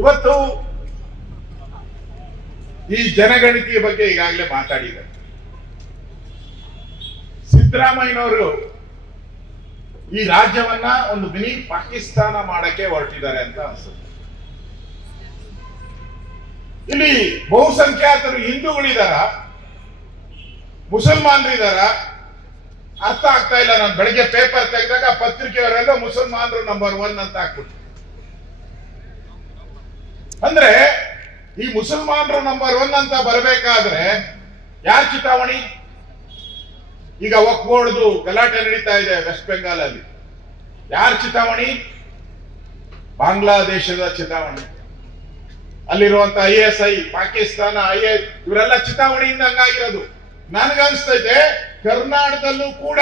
ಇವತ್ತು ಈ ಜನಗಣತಿಯ ಬಗ್ಗೆ ಈಗಾಗಲೇ ಮಾತಾಡಿದ್ದಾರೆ. ಸಿದ್ದರಾಮಯ್ಯನವರು ಈ ರಾಜ್ಯವನ್ನ ಒಂದು ಮಿನಿ ಪಾಕಿಸ್ತಾನ ಮಾಡಕ್ಕೆ ಹೊರಟಿದ್ದಾರೆ ಅಂತ ಅನ್ಸುತ್ತೆ. ಇಲ್ಲಿ ಬಹುಸಂಖ್ಯಾತರು ಹಿಂದೂಗಳಿದಾರ, ಮುಸಲ್ಮಾನರು ಇದಾರ, ಅರ್ಥ ಆಗ್ತಾ ಇಲ್ಲ. ನಾನು ಬೆಳಿಗ್ಗೆ ಪೇಪರ್ ತೆಗೆದಾಗ ಪತ್ರಿಕೆಯವರೆಲ್ಲ ಮುಸಲ್ಮಾನರು ನಂಬರ್ 1 ಅಂತ ಹಾಕ್ಬಿಟ್ಟು, ಅಂದ್ರೆ ಈ ಮುಸಲ್ಮಾನರು ನಂಬರ್ 1 ಅಂತ ಬರಬೇಕಾದ್ರೆ ಯಾರ ಚಿತಾವಣಿ? ಈಗ ವಕ್ಫ್ ಬೋರ್ಡ್ದು ಗಲಾಟೆ ನಡೀತಾ ಇದೆ ವೆಸ್ಟ್ ಬೆಂಗಾಲ್ ಅಲ್ಲಿ. ಯಾರ ಚಿತಾವಣಿ? ಬಾಂಗ್ಲಾದೇಶದ ಚಿತಾವಣಿ. ಅಲ್ಲಿರುವಂತ ISI, ಪಾಕಿಸ್ತಾನ, IS ಇವರೆಲ್ಲ ಚಿತಾವಣಿಯಿಂದ ಹಂಗಾಗಿರೋದು. ನನಗನ್ಸ್ತೈತೆ ಕರ್ನಾಟಕದಲ್ಲೂ ಕೂಡ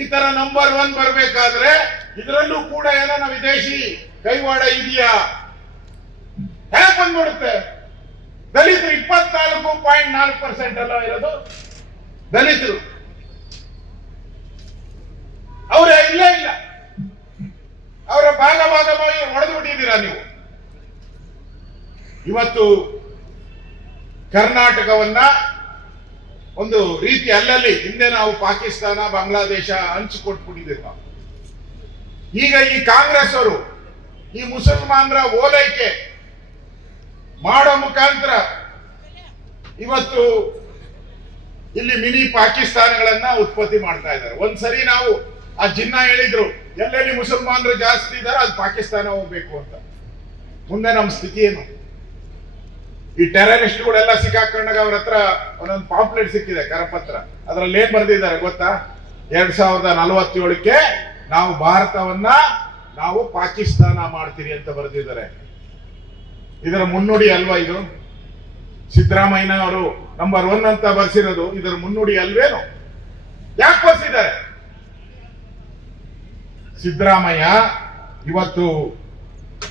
ಈ ತರ ನಂಬರ್ 1 ಬರ್ಬೇಕಾದ್ರೆ ಇದರಲ್ಲೂ ಕೂಡ ಏನೋ ವಿದೇಶಿ ಕೈವಾಡ ಇದೆಯಾ? ಹೇಗೆ ಬಂದ್ಬಿಡುತ್ತೆ? ದಲಿತರು 24.4% ಅಲ್ಲ ಇರೋದು ದಲಿತರು. ಅವರೇ ಇಲ್ಲೇ ಇಲ್ಲ. ಅವರ ಭಾಗವಾಗಿ ಹೊಡೆದು ಬಿಟ್ಟಿದ್ದೀರಾ ನೀವು. ಇವತ್ತು ಕರ್ನಾಟಕವನ್ನ ಒಂದು ರೀತಿ ಅಲ್ಲಲ್ಲಿ ಹಿಂದೆ ನಾವು ಪಾಕಿಸ್ತಾನ, ಬಾಂಗ್ಲಾದೇಶ ಹಂಚಿಕೊಟ್ಬಿಟ್ಟಿದ್ದೀವಿ ನಾವು. ಈಗ ಈ ಕಾಂಗ್ರೆಸ್ ಅವರು ಈ ಮುಸಲ್ಮಾನರ ಓಲೈಕೆ ಮಾಡೋ ಮುಖಾಂತರ ಇವತ್ತು ಇಲ್ಲಿ ಮಿನಿ ಪಾಕಿಸ್ತಾನಗಳನ್ನ ಉತ್ಪತ್ತಿ ಮಾಡ್ತಾ ಇದ್ದಾರೆ. ಒಂದ್ಸರಿ ನಾವು ಆ ಜಿನ್ನ ಹೇಳಿದ್ರು, ಎಲ್ಲೆಲ್ಲಿ ಮುಸಲ್ಮಾನರು ಜಾಸ್ತಿ ಇದ್ದಾರೆ ಅದು ಪಾಕಿಸ್ತಾನ ಹೋಗ್ಬೇಕು ಅಂತ. ಮುಂದೆ ನಮ್ಮ ಸ್ಥಿತಿ ಏನು? ಈ ಟೆರರಿಸ್ಟ್ಗಳೆಲ್ಲ ಸಿಕ್ಕಾಕೊಂಡಾಗ ಅವ್ರ ಹತ್ರ ಒಂದೊಂದು ಪಾಂಪ್ಲೆಟ್ ಸಿಕ್ಕಿದೆ, ಕರಪತ್ರ. ಅದ್ರಲ್ಲಿ ಏನ್ ಬರ್ದಿದ್ದಾರೆ ಗೊತ್ತಾ? 2047ಕ್ಕೆ ನಾವು ಭಾರತವನ್ನ ನಾವು ಪಾಕಿಸ್ತಾನ ಮಾಡ್ತೀರಿ ಅಂತ ಬರೆದಿದ್ದಾರೆ. ಇದರ ಮುನ್ನುಡಿ ಅಲ್ವಾ ಇದು? ಸಿದ್ದರಾಮಯ್ಯ ಅವರು ನಂಬರ್ 1 ಅಂತ ಬರ್ಸಿರೋದು ಇದರ ಮುನ್ನುಡಿ ಅಲ್ವೇನು? ಯಾಕೆ ಬರ್ಸಿದ್ದಾರೆ? ಸಿದ್ದರಾಮಯ್ಯ ಇವತ್ತು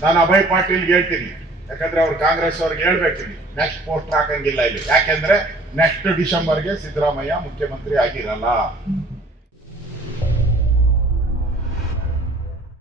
ನಾನು ಅಭಯ್ ಪಾಟೀಲ್ಗೆ ಹೇಳ್ತೀನಿ, ಯಾಕಂದ್ರೆ ಅವ್ರು ಕಾಂಗ್ರೆಸ್ ಅವ್ರಿಗೆ ಹೇಳ್ಬೇಕಿಲ್ಲಿ ನೆಕ್ಸ್ಟ್ ಪೋಸ್ಟ್ ಹಾಕಂಗಿಲ್ಲ ಇಲ್ಲಿ. ಯಾಕೆಂದ್ರೆ ನೆಕ್ಸ್ಟ್ ಡಿಸೆಂಬರ್ಗೆ ಸಿದ್ದರಾಮಯ್ಯ ಮುಖ್ಯಮಂತ್ರಿ ಆಗಿರಲ್ಲ.